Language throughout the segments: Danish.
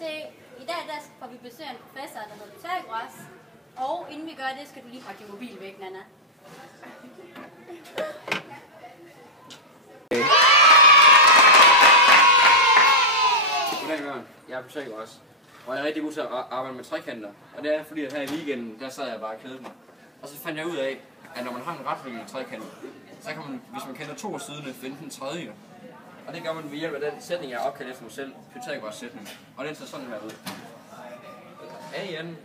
I dag der får vi besøg af en professor, der hedder Pythagoras. Og inden vi gør det, skal du lige pakke din mobil væk, Nana. Goddag, Jørgen. Jeg er Pythagoras. Og jeg er rigtig god til at arbejde med trekanter. Og det er fordi, at her i weekenden, der sad jeg bare og kedede mig. Og så fandt jeg ud af, at når man har en retvinklet trekant, så kan man, hvis man kender 2 af siderne, finde den tredje. Og det gør man ved hjælp af den sætning, jeg opkaldt efter mig selv, Pythagoras sætning. Og den ser sådan her ud. A i anden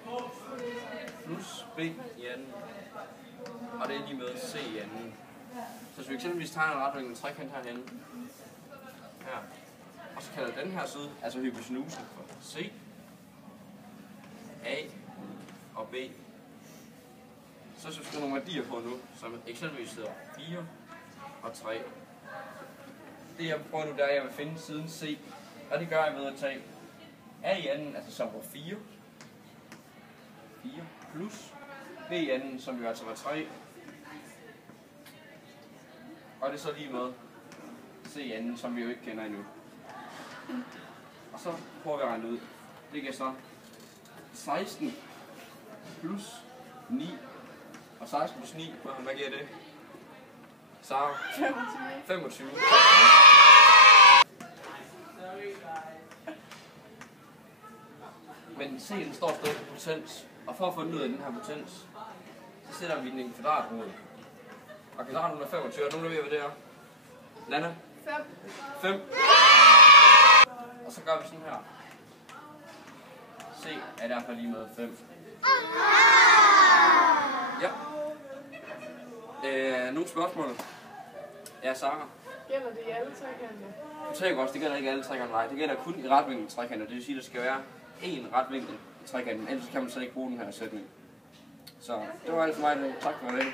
plus B i anden. Og det er lige med C i anden. Så hvis vi eksempelvis tager en retvinklet trekant herhenne, her, og så kalder den her side, altså hypotenusen, for C, A og B. Så skal vi skrive nogle værdier på nu, som eksempelvis hedder 4 og 3. Det jeg prøver nu, der er, at jeg vil finde siden C, og det gør jeg ved at tage A i anden, altså som var 4 plus B i anden, som jo altså var 3. Og det er så lige med C i anden, som vi jo ikke kender endnu. Og så prøver vi at regne ud. Det giver så 16 plus 9. Og 16 plus 9, hvad giver det? Så 25. Men C'en står stadig på potens. Og for at finde ud af den her potens, så sætter vi den i en kvadratrod. Og kvadratroden er 25, og nu leverer vi det her. Nana? 5. Og så gør vi sådan her. C er derfor lige med 5. Ja. Nogle spørgsmål? Ja, Sara. Gælder det i alle trekanter? Pythagoras, det gælder ikke alle trekanter, nej. Det gælder kun i retvinklede trekanter. Det vil sige, at der skal være én retvinkel i trekanten. Ellers kan man så ikke bruge den her sætning. Så det var alt for mig. Tak for det.